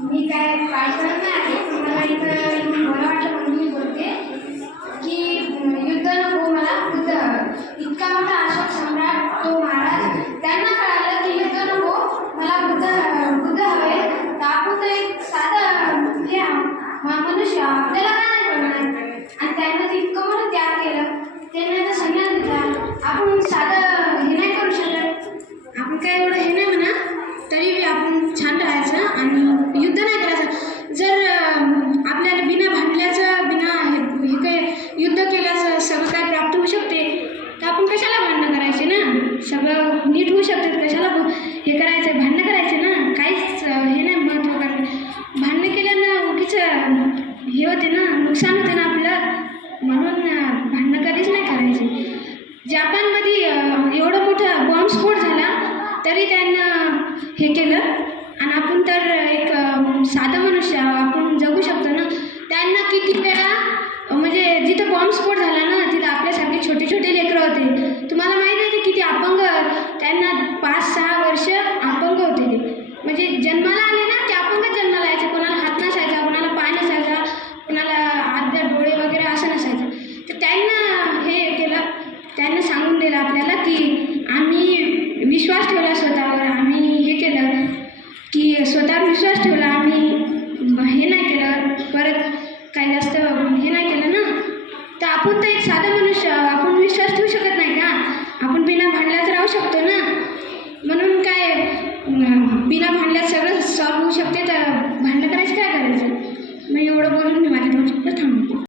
मी काय करत नाही. मला इथं मला वाटलं म्हणून मी बोलते की युद्ध नको, मला बुद्ध हवं. इतका मोठा अशोक सम्राट तो महाराज, त्यांना कळालं की युद्ध नको, मला बुद्ध हवे. तर आपण तर एक साधं हे मनुष्य, आपल्याला काय नाही करणार. आणि त्यांना ते इतकं मोठं त्याग केलं, त्यांना तर संन्यास दिला. आपण साधं हे नाही करू शकत. आपण काय एवढं हे नाही म्हणा, तरी आपण छान राहायचं आणि युद्ध नाही करायचं. जर आपल्याला बिना भांडल्याचं बिना हे काही युद्ध केल्याचं सगळं काय प्राप्त होऊ शकते, तर आपण कशाला भांडणं करायचे ना. सगळं नीट होऊ शकते, कशाला हे करायचं, भांडणं करायचे ना. काहीच हे नाही महत्त्व कारण भांडणं केल्यानं उगीच हे होते ना, नुकसान होते ना आपलं. म्हणून भांडणं कधीच नाही करायचे. जपानमध्ये एवढं मोठं बॉम्बस्फोट झाला तरी त्यांना हे केलं. आणि आपण तर एक साधं मनुष्य, आपण जगू शकतो ना. त्यांना किती वेळा म्हणजे जिथं बॉम्बस्फोट झाला ना, तिथं आपल्यासारखे छोटे छोटे लेकरं होते. तुम्हाला माहीत आहे ते किती अपंग, त्यांना 5-6 वर्ष अपंग होते ते. म्हणजे जन्माला आले ना ते अपंगच जन्माला यायचे. कोणाला हात नसायचा, कोणाला पाय नसायचा, कोणाला अर्धा डोळे वगैरे असं नसायचं. तर त्यांना हे केलं, त्यांना सांगून दिलं आपल्याला की आम्ही विश्वास ठेवला स्वतःवर, आम्ही हे केलं की स्वतःवर विश्वास ठेवला, आम्ही हे नाही केलं, परत काही जास्त हे नाही केलं ना. तर आपण तर एक साधं मनुष्य, आपण विश्वास ठेवू शकत नाही का. आपण बिना भांडल्याच राहू शकतो ना. म्हणून काय बिना भांडल्यात सगळं सॉल्व होऊ शकते. तर